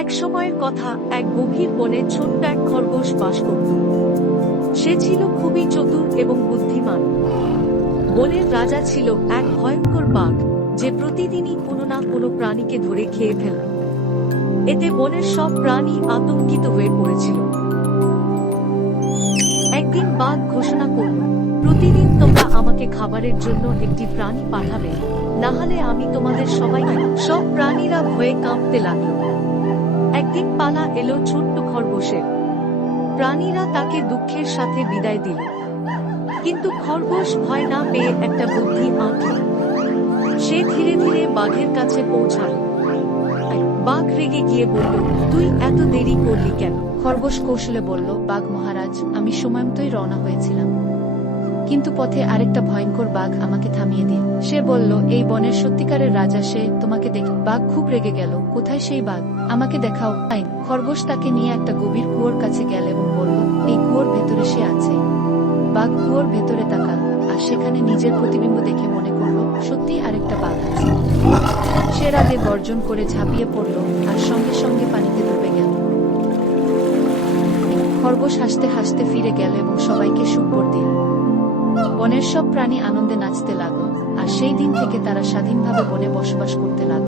এক সময়ের কথা, এক গভীর বনে ছোট্ট এক খরগোশ বাস করত। সে ছিল খুবই চতুর এবং বুদ্ধিমান। বনের রাজা ছিল এক ভয়ঙ্কর বাঘ, যে প্রতিদিনই কোনো না কোনো প্রাণীকে ধরে খেয়ে ফেলত। এতে বনের সব প্রাণী আতঙ্কিত হয়ে পড়েছিল। একদিন বাঘ ঘোষণা করল, প্রতিদিন তোমরা আমাকে খাবারের জন্য একটি প্রাণী পাঠাবে, না হলে আমি তোমাদের সবাইকে। সব প্রাণীরা ভয়ে কাঁপতে লাগল। একদিন পালা এলো ছোট্ট খরগোশের। প্রাণীরা তাকে দুঃখের সাথে বিদায় দিল, কিন্তু খরগোশ ভয় না পেয়ে একটা বুদ্ধি আঁকল। সে ধীরে ধীরে বাঘের কাছে পৌঁছাল। বাঘ রেগে গিয়ে বলল, তুই এত দেরি করলি কেন? খরগোশ কৌশলে বলল, বাঘ মহারাজ, আমি সময়মতোই রওনা হয়েছিলাম, কিন্তু পথে আরেকটা ভয়ঙ্কর বাঘ আমাকে থামিয়ে দিল। সে বলল, এই বনের সত্যিকারের রাজা, সে তোমাকে দেখে। বাঘ খুব রেগে গেল, কোথায় সেই বাঘ? আমাকে দেখাও। খরগোশ তাকে নিয়ে একটা গভীর কুয়োর কাছে গেল এবং বলল, এই কুয়োর ভেতরে সে আছে। বাঘ কুয়োর ভেতরে তাকাল, আর সেখানে নিজের প্রতিবিম্ব দেখে মনে করল, সত্যিই আরেকটা বাঘ আছে। সে রাগে গর্জন করে ঝাঁপিয়ে পড়ল, আর সঙ্গে সঙ্গে পানিতে ডুবে গেল। খরগোশ হাসতে হাসতে ফিরে গেল এবং সবাইকে সুখবর দিল। বনের সব প্রাণী আনন্দে নাচতে লাগল, আর সেই দিন থেকে তারা স্বাধীনভাবে বনে বসবাস করতে লাগল।